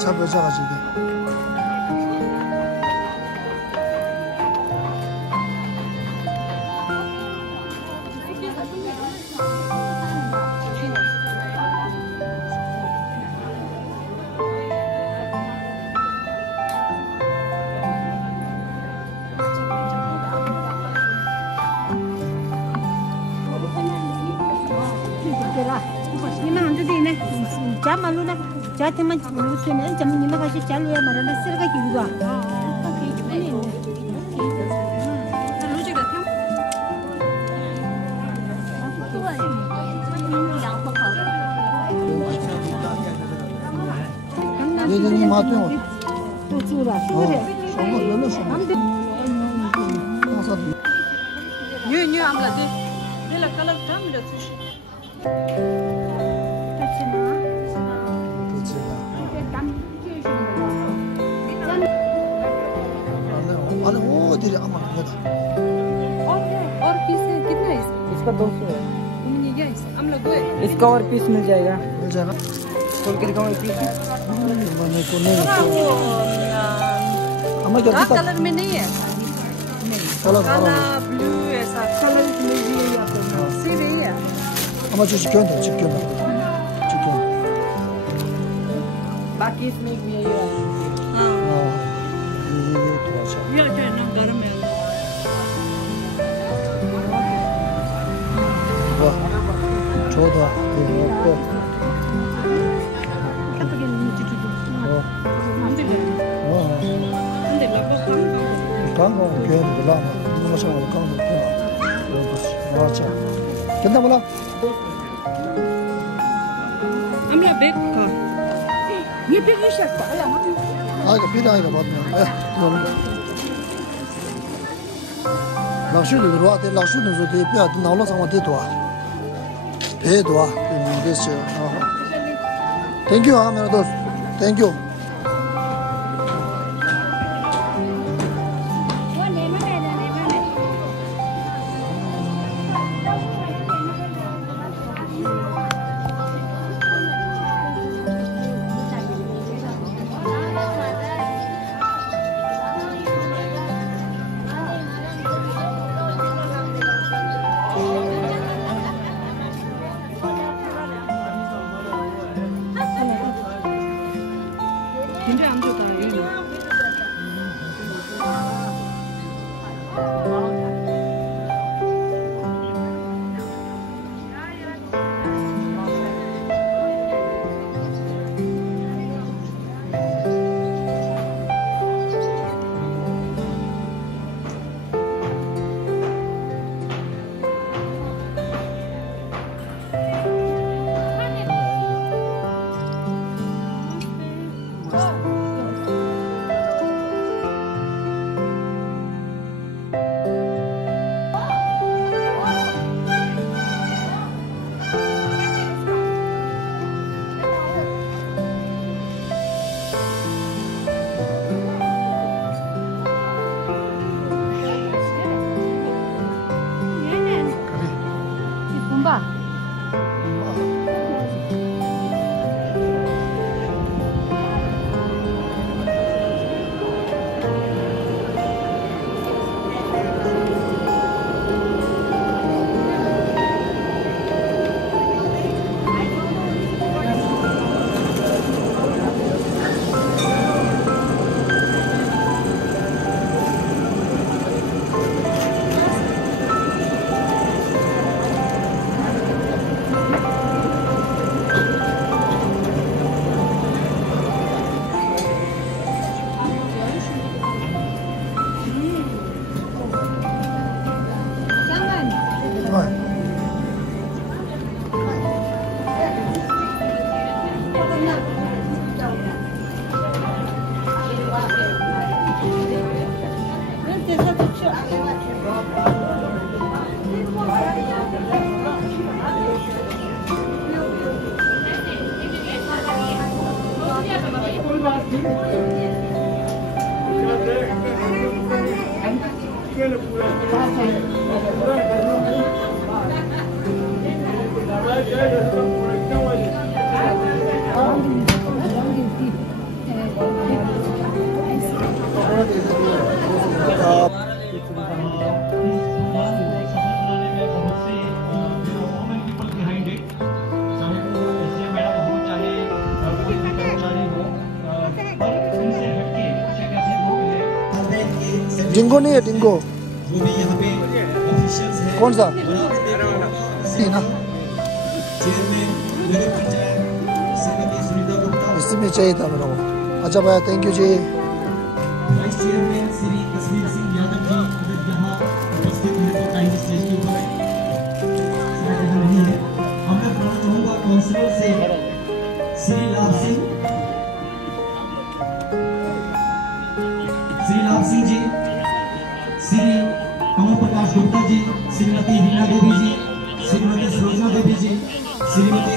차 여자가지고. Jamaluna, Jataman, and Jamimaka Chalu, Marana Silva, 얘는 맞죠? 또 주라. New amla de. Dela color tam da tushi. अरे वो तेरे अमन होता और पीस कितना है इसका 200 है मिनी क्या है amla दो है इसका और पीस मिल जाएगा मिल जाएगा खोल के दिखाऊं एक पीस मैंने को नहीं हमें क्या डार्क कलर में नहीं है कलर काला ब्लू ऐसा कलर में भी है यहाँ पे सी नहीं है हमें जो चिकन बाकी इसमें भी है हाँ ये तो अच्छा ये जो है ना गर्म है वाह छोटा ये तो 강가 걔는 몰라 누가 저거 강가 걔는 맞아 근데 몰라 amla big का ये big है शायद 아 이거 비다이가 맞네 락슈도 들어와 대 락슈도 저 대피아 나올라 상황 대도와 배도와 됐어 땡큐 하면 더 땡큐 근데 안 좋다 얘는 डिंगो नहीं है डिंगो कौन सा ना इसी में चाहिए था मेरे को। अच्छा भैया थैंक यू जी। वाइस चेयरमैन श्री कश्मीर सिंह यादव जी अगर यहाँ उपस्थित हैं तो टाइम स्टेज के ऊपर नहीं है। अब मैं बुलाना चाहूँगा काउंसिलर से श्री लाभ सिंह जी, श्री कमल प्रकाश गुप्ता जी, श्रीमती हीना देवी जी, श्रीमती सरोजना देवी जी, श्रीमती